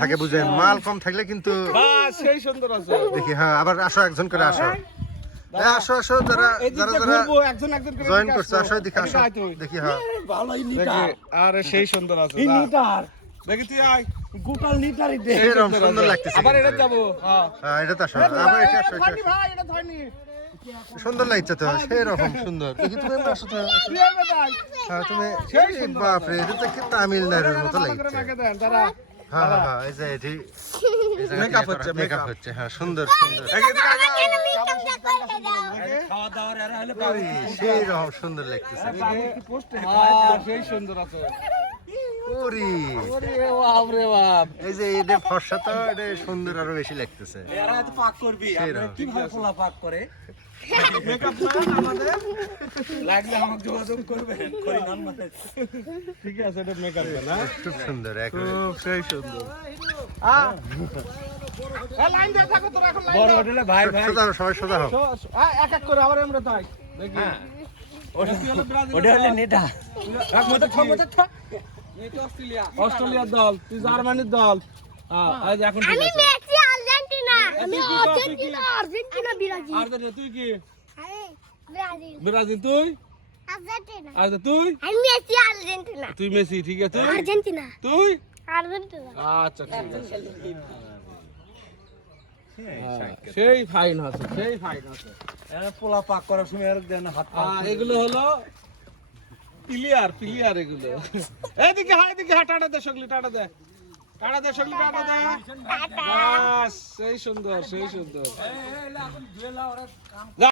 থাকে বুঝেন মাল কম থাকলে কিন্তু সেই সুন্দর আছে। দেখি হ্যাঁ আবার আসো একজন করে আসো। আসো আসো যারা যারা যারা একজন একজন করে জয়েন করছে আসো। দেখি আসো। দেখি হ্যাঁ। ভালোই নিটার আরে সেই সুন্দর আছে নিটার দেখি তুই আয়। গোটাল নিটারই দে। এরকম সুন্দর লাগতেছে আবার এটা যাব হ্যাঁ। হ্যাঁ এটা তো আসো। আবার এটা আসো এটা ভাই এটা ধরনি। সুন্দর লাগছে তো সেই রকম সুন্দর। দেখি তুমি আসো তো। হ্যাঁ বাপরে এটা তো কি তামিলনাড়ুর মতো লাগছে। হ্যাঁ হ্যাঁ হ্যাঁ এই যে এটি Makeup হচ্ছে, মেকআপ হচ্ছে হ্যাঁ সুন্দর সুন্দর। খাওয়া দাওয়ার এরা হলে ওরে, সেই রকম সুন্দর লাগতেছে। হ্যাঁ, সেই সুন্দর আছে। ওরে। ওরে বাপ রে বাপ। এই যে এটা ফর্সা তো এটা সুন্দর আরও বেশি লাগতেছে। এরা পাক করবি। কীভাবে পোলা পাক করে মেকআপ আমাদের লাগলে আমাকে যোগাযোগ করবেন। করি নাম ঠিক আছে এটা মেকআপ না? খুব সুন্দর খুব সেই সুন্দর। লাইন দিয়ে থাকো তোরা এখন লাইন বড় হোটেলে ভাই ভাই। সবাই সোজা হোক এক এক করে আবার আমরা তাই হ্যাঁ। ওটা কি হলো ব্রাজিল ওটা হলে নিটা। মতো ছ মতো ছ অস্ট্রেলিয়ার দল তুই জার্মানির দল। হ্যাঁ এখন আমি মেসি আর্জেন্টিনা। আমি তুই কি কর, তুই কি? Argentina Argentina Brazil. আর্জেন্টিনা তুই কি? আমি ব্রাজিল। ব্রাজিল তুই? আর্জেন্টিনা। তুই? আমি মেসি আর্জেন্টিনা। তুই মেসি ঠিক আছে? আর্জেন্টিনা। তুই? আর্জেন্টিনা। আচ্ছা ঠিক আছে। হ্যাঁ, সেই ফাইন আছে সেই ফাইন আছে। এরা পোলা পাক করার সময় আর দেন হাত পা এগুলো হলো প্লেয়ার প্লেয়ার এগুলো। এদিকে হ্যাঁ এদিকে হ্যাঁ টাটা দে সগলি টাটা দে। টাটা দে সগলি টাটা দে। বাস সেই সুন্দর সেই সুন্দর।